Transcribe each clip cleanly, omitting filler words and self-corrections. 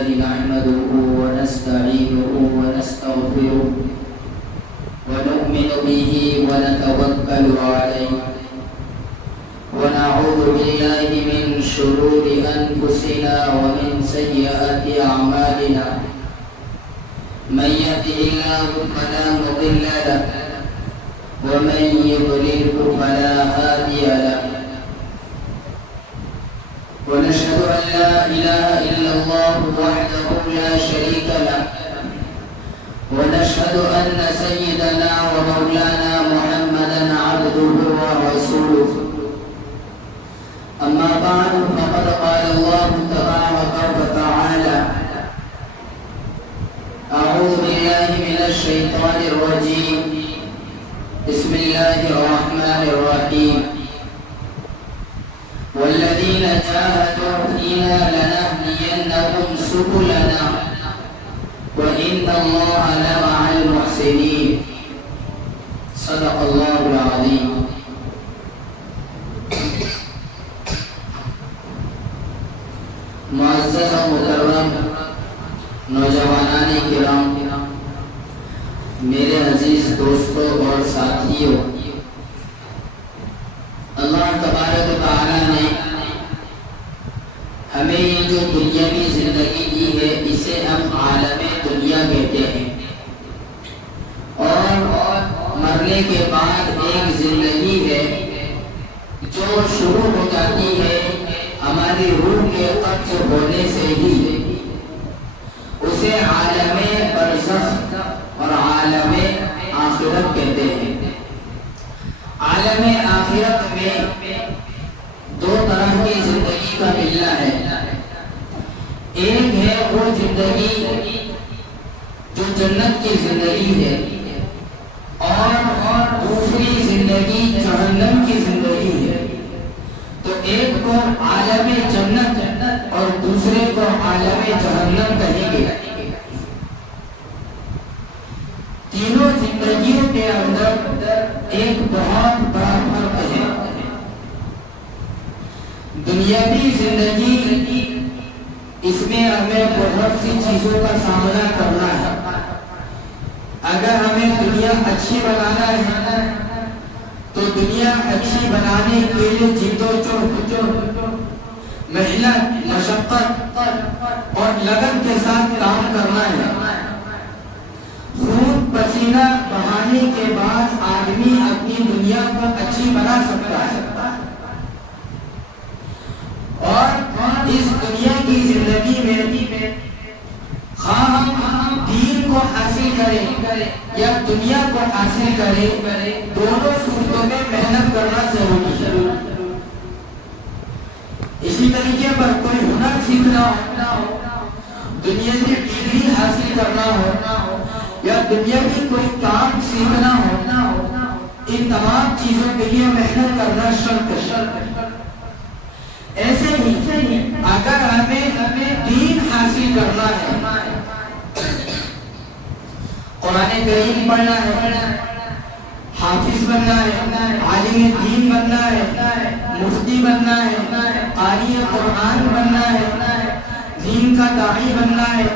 لله نحمده ونستعينه ونستغفره ونؤمن به ونتوكل عليه ونعوذ بالله من شرور أنفسنا ومن سيئات أعمالنا من يهده الله فلا مضل له ومن يضلله فلا هادي له ونشهد أن لا إله إلا الله وحده لا شريك له ونشهد أن سيدنا ومولانا محمدا عبده ورسوله أما بعد فقد قال الله تبارك وتعالى أعوذ بالله من الشيطان الرجيم بسم الله الرحمن الرحيم والذين جاهدوا فينا لنهدينهم سبلنا وإن الله لمع المحسنين صدق الله العظيم معزز و مکرم نوجوانان کرام، میرے عزیز دوستوں اور ساتھیوں، اللہ تبارک و تعالی نے ہمیں یہ جو دنیاوی زندگی دی ہے اسے ہم عالم دنیا کہتے ہیں، اور مرنے کے بعد ایک زندگی ہے جو شروع ہو جاتی ہے ہماری روح کے قبض ہونے سے ہی، اسے عالم برزخ اور عالم آخرت کہتے ہیں۔ عالم آخرت میں دو طرح کی زندگی کا ملنا ہے، ایک ہے وہ زندگی جو جنت کی زندگی ہے، اور دوسری زندگی جہنم کی زندگی ہے۔ تو ایک کو عالم جنت اور دوسرے کو عالم جہنم کہیں گے۔ تینوں زندگیوں کے اندر ایک بہت بڑا فرق ہے۔ دنیاوی زندگی، اس میں ہمیں بہت سی چیزوں کا سامنا کرنا ہے۔ اگر ہمیں دنیا اچھی بنانا ہے تو دنیا اچھی بنانے کے لیے جد و جہد، محنت، مشقت اور لگن کے ساتھ کام کرنا ہے۔ خون پسینہ بہانے کے بعد آدمی اپنی دنیا کو اچھی بنا سکتا ہے، اور اس دنیا کی زندگی میں خواہ ہم دین کو حاصل کریں یا دنیا کو حاصل کریں، دونوں صورتوں میں محنت کرنا ضروری ہے۔ اسی طریقے پر کوئی ہنر سیکھنا ہو، دنیا کی ڈگری حاصل کرنا ہو، یا دنیا کی کوئی کام سیکھنا ہو، ان تمام چیزوں کے لیے محنت کرنا شرط ہے۔ ایسے ہی اگر ہمیں دین حاصل کرنا ہے، قرآن کریم پڑھنا ہے، حافظ بننا ہے، عالم دین بننا ہے، مفتی بننا ہے، قاری قرآن بننا ہے، دین کا داعی بننا ہے،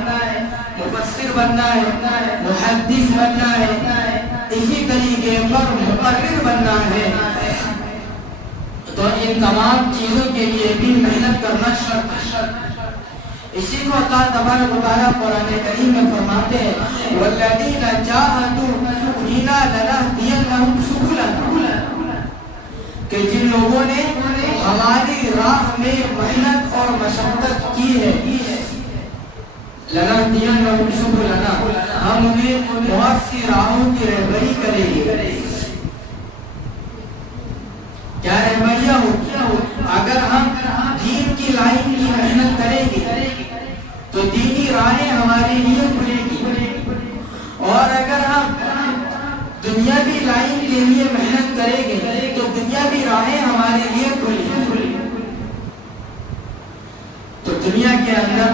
مفسر بننا ہے، محدث بننا ہے، اسی طریقے پر مقرر بننا ہے، تو ان تمام چیزوں کے لیے بھی محنت کرنا شرط ہے۔ اسی کو اللہ تبارک و تعالیٰ قرآن کریم میں فرماتے ہیں وَالَّذِينَ جَاهَدُوا فِينَا لَنَهْدِيَنَّهُمْ سُبُلَنَا، کہ جن لوگوں نے ہماری راہ میں محنت اور مشقت کی ہے، لَنَهْدِيَنَّهُمْ سُبُلَنَا، ہم انہیں بہت سی راہوں کی رہبری کریں گے۔ کیا رہبریاں ہوگی؟ اگر ہم دین کی لائن کی محنت کریں گے تو دینی راہیں ہمارے لیے کھلے گی، اور اگر ہم دنیاوی لائن کے لیے محنت کریں گے تو دنیاوی راہیں ہمارے لیے کھلے گی۔ تو دنیا کے اندر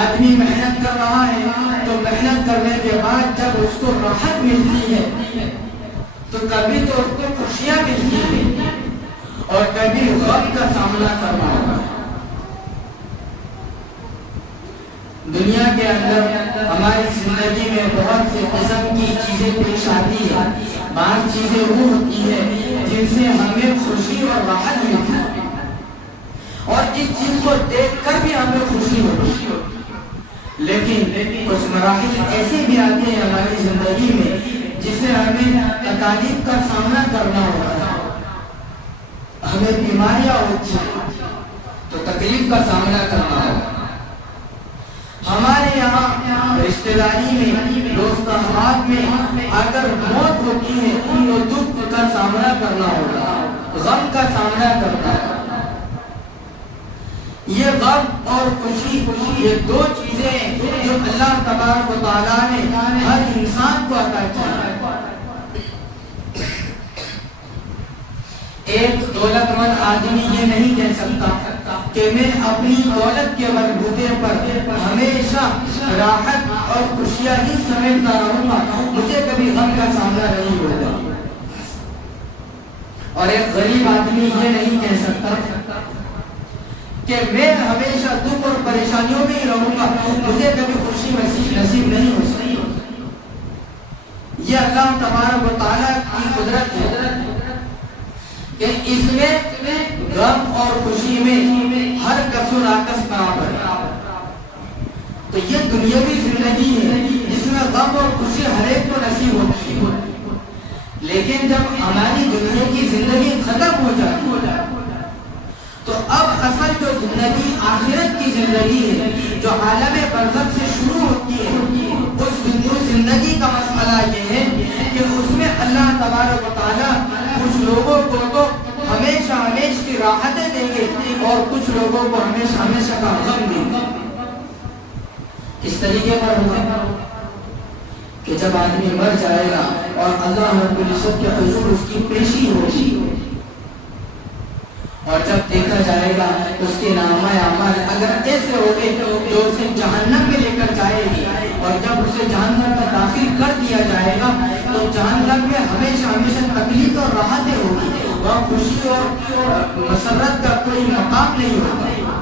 آدمی محنت کر رہا ہے تو محنت کرنے کے بعد جب اس کو راحت ملتی ہے تو کبھی تو اس کو خوشیاں ملتی ہیں اور کبھی غم کا سامنا کرنا ہوگا۔ دنیا کے اندر ہماری زندگی میں بہت سے قسم کی چیزیں پیش آتی ہے. بعض چیزیں وہ ہوتی ہیں جن سے ہمیں خوشی اور راحت ملتی ہے اور جس چیز کو دیکھ کر بھی ہمیں خوشی ہوتی ہے. لیکن کچھ مراحل ایسے بھی آتے ہیں ہماری زندگی میں جس سے ہمیں تکالیف کا سامنا کرنا ہوتا ہے. ہمیں بیماریاں ہوتی ہیں تو تکلیف کا سامنا کرنا ہوتا ہے. ہمارے یہاں رشتہ داری میں دوست احباب میں اگر موت ہوتی ہے تو دکھ کا سامنا کرنا ہوگا, غم کا سامنا کرنا ہوگا. یہ غم اور خوشی یہ دو چیزیں جو اللہ تبارک و تعالیٰ نے ہر انسان کو عطا کی. ایک دولت مند آدمی یہ نہیں کہہ سکتا کہ میں اپنی دولت کے بلبوتے پر ہمیشہ راحت اور خوشیاں ہی سمیٹتا رہوں گا, مجھے کبھی غم کا سامنا نہیں ہوگا. اور ایک غریب آدمی یہ نہیں کہہ سکتا کہ میں ہمیشہ دکھ اور پریشانیوں میں ہی رہوں گا, مجھے کبھی خوشی نصیب نہیں ہو سکتی. یہ اللہ تبارک و تعالیٰ کی قدرت ہے کہ اس میں غم اور خوشی میں ہر کس و ناقص برابر ہے. تو یہ دنیاوی زندگی ہے جس میں غم اور خوشی ہر ایک کو نصیب ہوتی ہے. لیکن جب ہماری دنیا کی زندگی ختم ہو جاتی تو اب اصل جو زندگی آخرت کی زندگی ہے جو عالم برزخ سے شروع ہوتی ہے, اس زندگی کا مسئلہ یہ ہے کہ اس میں اللہ تبارک و تعالیٰ کچھ لوگوں کو تو ہمیشہ ہمیشہ کی راحتیں دیں گے اور کچھ لوگوں کو ہمیشہ ہمیشہ کا غم دیں گے. اس طریقے پر ہوگا کہ جب آدمی مر جائے گا اور اللہ رب العزت کے حضور اس کی پیشی ہوگی اور جب دیکھا جائے گا اس کے نامہ اعمال اگر ایسے ہوگے جو اسے جہنم میں لے کر جائے گی, اور جب اسے جہنم میں داخل کر دیا جائے گا تو جہنم میں ہمیشہ ہمیشہ تکلیف اور راحتیں ہوگی, وہاں خوشی اور مسرت کا کوئی مقام نہیں ہوگا.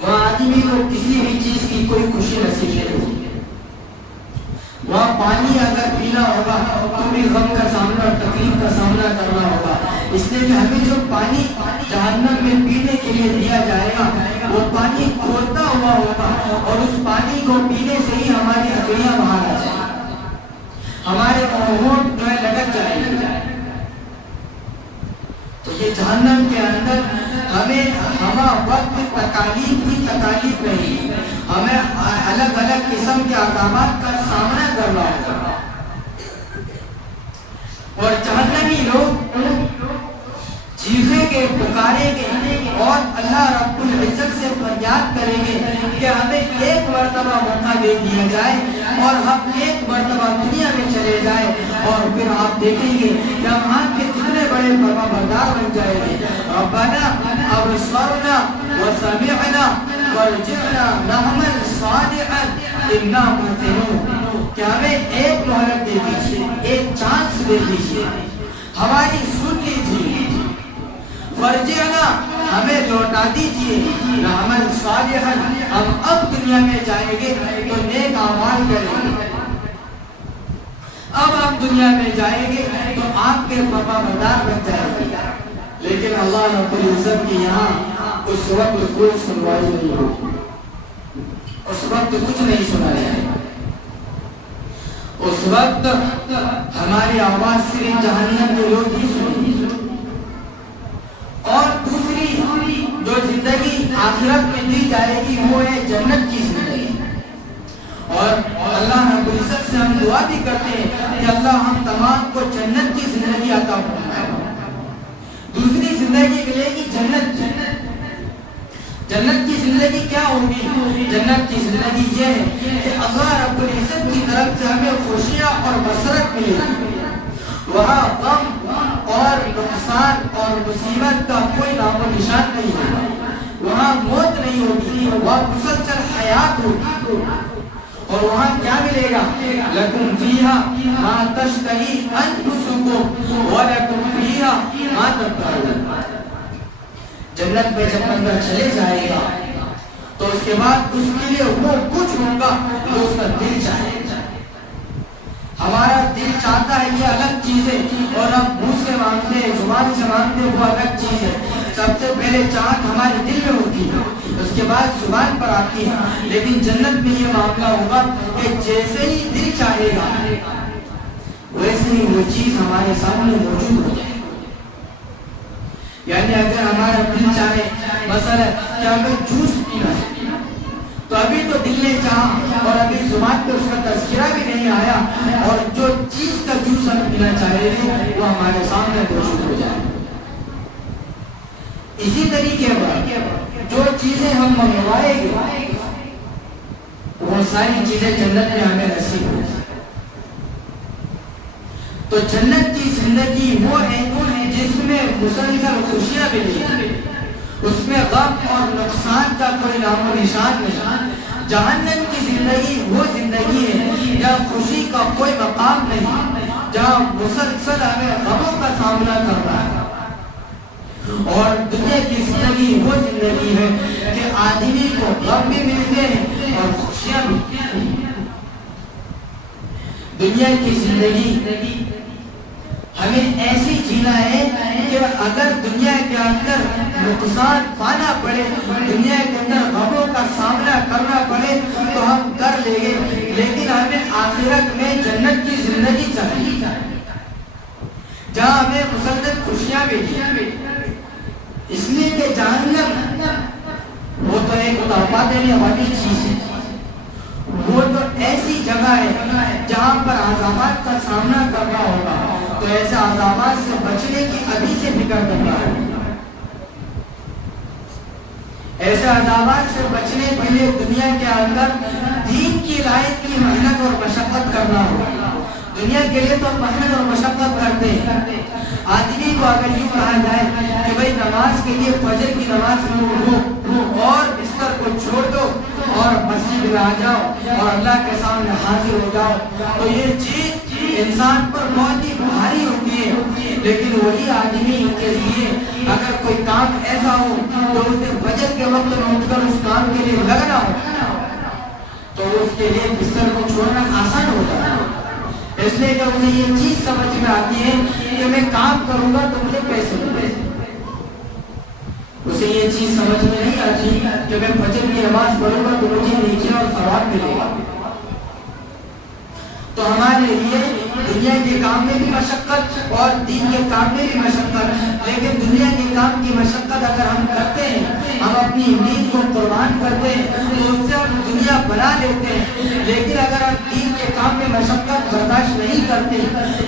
وہاں آدمی کو کسی بھی چیز کی کوئی خوشی نصیب نہیں ہوگی. وہاں پانی اگر پینا ہوگا تو بھی غم کا سامنا اور تکلیف کا سامنا کرنا ہوگا, اس لیے کہ ہمیں جو پانی جہنم میں پینے کے لیے دیا جائے گا وہ پانی کھولتا ہوا ہوگا اور اس پانی کو پینے سے ہی ہماری ہتھیلیاں باہر آ جائیں گی, ہمارے ہونٹ جو ہے لٹک جائیں گے. تو یہ جہنم کے اندر ہمیں ہمہ وقت تکالیف ہی تکالیف نہیں, ہمیں الگ الگ قسم کے عذابات کا سامنا کرنا ہوگا. اور جہنمی لوگ چیخیں گے, پکاریں گے اور اللہ رب العزت سے فریاد کریں گے کہ ہمیں ایک مرتبہ موقع دے دیا جائے اور ہم ایک مرتبہ دنیا میں چلے جائیں, اور پھر آپ دیکھیں گے کہ ہم آپ کے کتنے بڑے فرما بردار بن جائیں گے. ربنا ابصرنا وسمعنا فارجعنا نعمل صالحا انا موقنون, کہ ہمیں ایک مہلت دے دیجیے, ایک چانس دے دیجیے, ہماری سن لیجیے, فرجعنا ہمیں لوٹا دیجیے, نعمل صالحا ہم اب دنیا میں جائیں گے تو نیک اعمال کریں گے, اب ہم دنیا میں جائیں گے تو آپ کے فرما بردار بن جائیں گے. لیکن اللہ رب العزت کی یہاں اس وقت کوئی سنوائی نہیں ہوگی, اس وقت کچھ نہیں سنا جائے گا. اس وقت ہماری آواز صرف جہنم کے لوگ ہی سنیں گے. اور دوسری جو زندگی آخرت میں دی جائے گی وہ ہے جنت کی زندگی. اور اللہ رب العزت سے ہم دعا بھی کرتے ہیں کہ اللہ ہم تمام کو جنت کی زندگی عطا فرمائے. دوسری زندگی ملے گی جنت. جنت کی زندگی کیا ہوگی؟ جنت کی زندگی یہ ہے کہ اللہ رب العزت کی طرف سے ہمیں خوشیاں اور مسرت ملے گی. وہاں غم اور نقصان اور مصیبت کا کوئی نام و نشان نہیں ہوگا, وہاں موت نہیں ہوگی, وہاں مسلسل حیات ہوگی. اور وہاں کیا ملے گا؟ لکم فیہا ما تشتہی انفسکم ولکم فیہا ما تدعون. جنت میں جب بندہ چلے جائے گا تو اس کے بعد اس کے لیے وہ کچھ ہوگا جو اس کا دل چاہے. ہمارا دل چاہتا ہے یہ الگ چیز ہے اور ہم منہ سے مانگتے ہیں, زبان سے مانگتے ہیں, وہ الگ چیز ہے. سب سے پہلے چاہت ہمارے دل میں ہوتی ہے, اس کے بعد زبان پر آتی ہے. لیکن جنت میں یہ معاملہ ہوگا کہ جیسے ہی دل چاہے گا ویسے ہی وہ چیز ہمارے سامنے موجود ہو جائے. یعنی اگر ہمارا دل چاہے مثلا کہ ہمیں جوس پینا ہے تو ابھی تو دل نے چاہا اور ابھی زبان پہ اس کا تذکرہ بھی نہیں آیا, اور جو چیز کا جوس ہم پینا چاہ رہے ہیں وہ ہمارے سامنے موجود ہو جائے. اسی طریقے پر جو چیزیں ہم منگوائیں گے وہ ساری چیزیں جنت میں ہمیں نصیب ہو جائیں. تو جنت کی زندگی وہ ہے جس میں مسلسل خوشیاں ملیں, اس میں غم اور نقصان کا کوئی نام و نشان نہیں. جہنم کی زندگی وہ زندگی ہے جہاں خوشی کا کوئی مقام نہیں, جہاں مسلسل ہمیں غموں کا سامنا کرنا ہے. اور دنیا کی زندگی وہ زندگی ہے کہ آدمی کو غم بھی ملتے ہیں اور خوشیاں بھی. دنیا کی زندگی ہمیں ایسی جینا ہے کہ اگر دنیا کے اندر نقصان پانا پڑے, دنیا کے اندر غموں کا سامنا کرنا پڑے تو ہم کر لیں گے, لیکن ہمیں آخرت میں جنت کی زندگی چاہیے جہاں ہمیں مسلسل خوشیاں ملیں. اس لیے کہ جہنم وہ تو ایک تڑپا دینے والی چیز ہے, وہ تو ایسی جگہ ہے جہاں پر عذابات کا سامنا کرنا ہوگا. تو ایسے عذابات سے بچنے کی ابھی سے فکر کرنا ہے. ایسے عذابات سے بچنے کے لیے دنیا کے اندر دین کی ہدایت کی محنت اور مشقت کرنا ہوگا. دنیا کے لیے تو محنت اور مشقت کرتے ہیں. آدمی کو اگر یوں کہا جائے کہ بھائی نماز کے لیے فجر کی نماز میں اٹھو اور بستر کو چھوڑ دو اور مسجد میں آ جاؤ اور اللہ کے سامنے حاضر ہو جاؤ, تو یہ چیز انسان پر بہت ہی بھاری ہوتی ہے. لیکن وہی آدمی کے لیے اگر کوئی کام ایسا ہو تو اسے فجر کے وقت میں اٹھ کر اس کام کے لیے لگنا ہو تو اس کے لیے بستر کو چھوڑنا آسان ہوتا ہے. اس لیے کہ انہیں یہ چیز سمجھ میں آتی ہے کہ میں کام کروں گا تو مجھے پیسے ملے. اسے یہ چیز سمجھ میں نہیں آتی کہ میں فجر کی نماز پڑھوں گا تو مجھے نیکی اور ثواب ملے گا. تو ہمارے لیے دنیا کے کام میں بھی مشقت اور دین کے کام میں بھی مشقت, لیکن دنیا کے کام کی مشقت اگر ہم کرتے ہیں, ہم اپنی نیند کو قربان کرتے ہیں تو اس سے ہم دنیا بنا لیتے ہیں. لیکن اگر ہم دین کے کام میں مشقت برداشت نہیں کرتے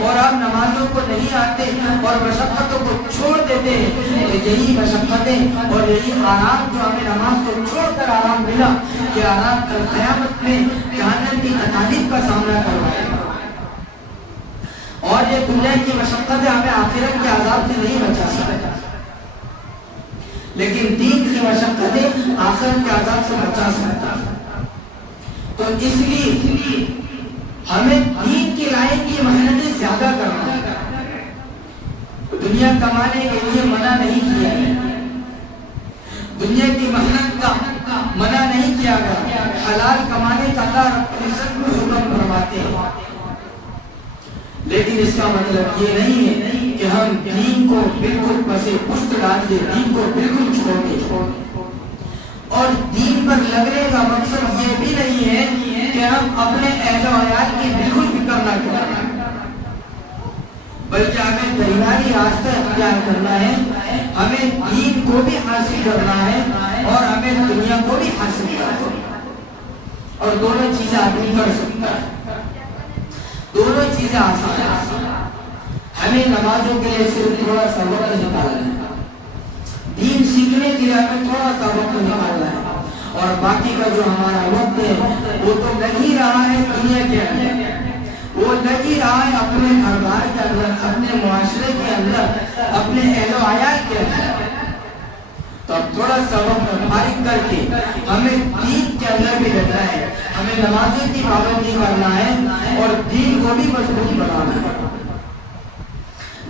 اور ہم نمازوں کو نہیں آتے اور مشقتوں کو چھوڑ دیتے ہیں تو یہی مشقتیں اور یہی آرام جو ہمیں نماز کو چھوڑ کر آرام ملا, یہ آرام کل قیامت میں جہنم کی تکالیف کا سامنا کروائے گا. اور یہ دنیا کی مشقتیں ہمیں آخرت کے عذاب سے نہیں بچا سکتا, لیکن دین کی مشقتیں آخرت کے عذاب سے بچا سکتا. تو اس لیے ہمیں دین کی رائے کی محنتیں زیادہ کرنا ہے. دنیا کمانے کے لیے منع نہیں کیا ہے, دنیا کی محنت کا منع نہیں کیا گیا. حلال کمانے کا اللہ رب العزت کو حکم فرماتے ہیں, لیکن اس کا مطلب یہ نہیں ہے کہ ہم دین کو بالکل پسے پشت ڈال دیں, دین کو بالکل چھوڑ دیں. اور دین پر لگنے کا مقصد یہ بھی نہیں ہے کہ ہم اپنے اہل و عیال کی بالکل فکر نہ کریں, بلکہ ہمیں درمیانی راستہ اختیار کرنا ہے. ہمیں دین کو بھی حاصل کرنا ہے اور ہمیں دنیا کو بھی حاصل کرنا ہے, اور دونوں چیزیں آدمی کر سکتا ہے. دونوں چیزیں آسان ہیں. ہمیں نمازوں کے لیے صرف تھوڑا سا وقت نکالنا ہے, دین سیکھنے کے لیے ہمیں تھوڑا سا وقت نکالنا ہے, اور باقی کا جو ہمارا وقت ہے وہ تو لگ ہی رہا ہے دنیا کے اندر, وہ لگ ہی رہا ہے اپنے گھر بار کے اندر, اپنے معاشرے کے اندر, اپنے اہل و عیال کے اندر. تو اب تھوڑا سا وقت فارغ کر کے ہمیں دین کے اندر بھی رہنا ہے, ہمیں نمازوں کی پابندی کرنا ہے اور دین کو بھی مضبوط بنانا ہے.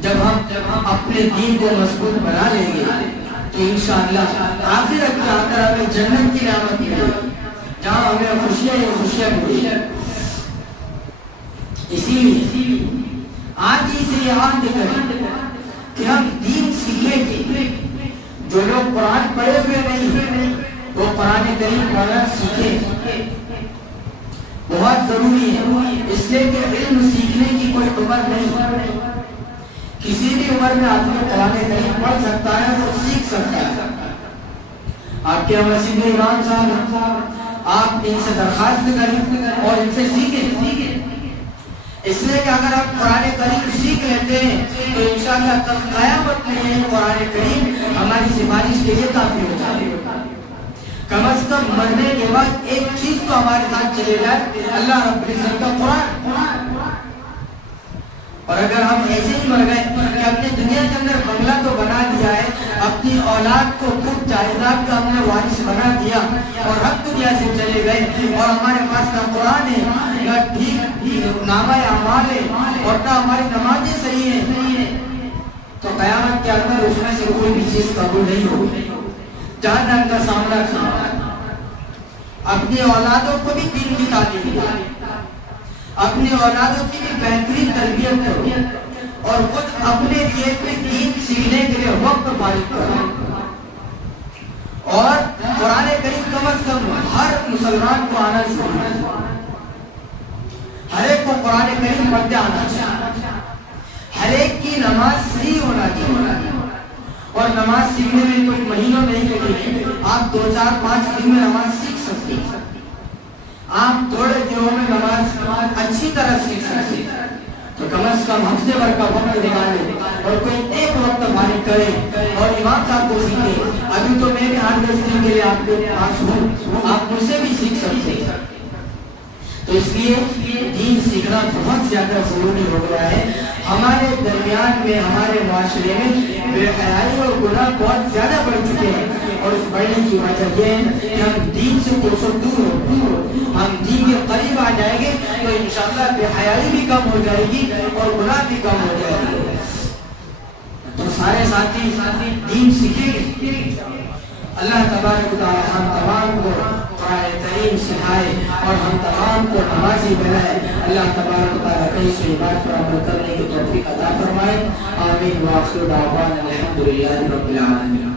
جب ہم اپنے دین کو مضبوط بنا لیں گے تو انشاءاللہ آخرت کے اندر ہمیں جنت کی نعمت ملے جہاں ہمیں خوشیاں ہی خوشیاں ملے. اسی لیے آج ہی سے یہ عہد کریں کہ ہم دین سیکھیں گے. جو لوگ قرآن پڑھے ہوئے نہیں وہ قرآن کریم پڑھنا سیکھیں. بہت ضروری ہے اس لیے کہ علم سیکھنے کی کوئی عمر نہیں. کسی بھی عمر میں آدمی قرآن کریم پڑھ سکتا ہے وہ سیکھ سکتا ہے. آپ کے مسجد میں امام صاحب آپ ان سے درخواست کریں اور ان سے سیکھیں. اس لیے کہ اگر آپ قرآن کریم سیکھ لیتے ہیں تو انشاءاللہ کل قیامت میں یہ قرآن کریم ہماری سفارش کے لیے کافی ہو جائے. کم از کم مرنے کے بعد ایک چیز تو ہمارے ساتھ چلے جائے اللہ رب العزت کا قرآن. اور اگر ہم ایسے ہی مر گئے کہ ہم نے دنیا کے اندر بنگلہ تو بنا دیا ہے, اپنی اولاد کو خود جائیداد کا ہم نے وارث بنا دیا اور ہم دنیا سے چلے گئے اور ہمارے پاس نہ قرآن ہے نہ ٹھیک نامہ اعمال ہے اور نہ ہماری نمازیں صحیح ہیں, تو قیامت کے اندر اس میں سے کوئی بھی چیز قبول نہیں ہوگی. جہنم کا سامنا کرنا. اپنی اولادوں کو بھی دین کی تعلیم دو, اپنی اولادوں کی بھی بہترین تربیت کرو اور خود اپنے لیے بھی دین سیکھنے کے لیے وقت فارغ کرو. اور قرآن کریم کم از کم ہر مسلمان کو آنا چاہیے. ہر ایک کو قرآن کریم پڑھتے آنا چاہیے. ہر ایک کی نماز صحیح ہونا چاہیے. اور نماز سیکھنے میں کوئی مہینوں نہیں لگے گی. آپ 2 4 5 دن میں نماز سیکھ سکتے ہیں. آپ تھوڑے دنوں میں نماز اچھی طرح سیکھ سکتے ہیں. تو کم از کم ہفتے بھر کا وقت نکالیں اور کوئی ایک وقت فارغ کرے اور امام صاحب کو سیکھیں. ابھی تو میں بھی 8 10 دن کے لیے آپ کے پاس ہوں, آپ مجھ سے بھی سیکھ سکتے ہیں. تو اس لیے دین سیکھنا بہت زیادہ ضروری ہو گیا ہے. ہمارے درمیان میں ہمارے معاشرے میں بے حیائی اور گناہ بہت زیادہ بڑھ چکے ہیں اور اس بڑھنے کی وجہ یہ ہے کہ ہم دین سے کوسوں دور ہو گئے. ہم دین کے قریب آ جائیں گے تو انشاءاللہ بے حیائی بھی کم ہو جائے گی اور گناہ بھی کم ہو جائے گی. تو سارے ساتھی دین سیکھیں گے. اللہ تبارک و تعالی ہم تمام کو قرآن کریم سکھائے اور ہم تمام کو نمازی بنائے. اللہ تبارک و تعالی کئی سی بات پر عمل کرنے کی توفیق عطا فرمائے. آمین. وآخر دعوانا الحمدللہ رب العالمین.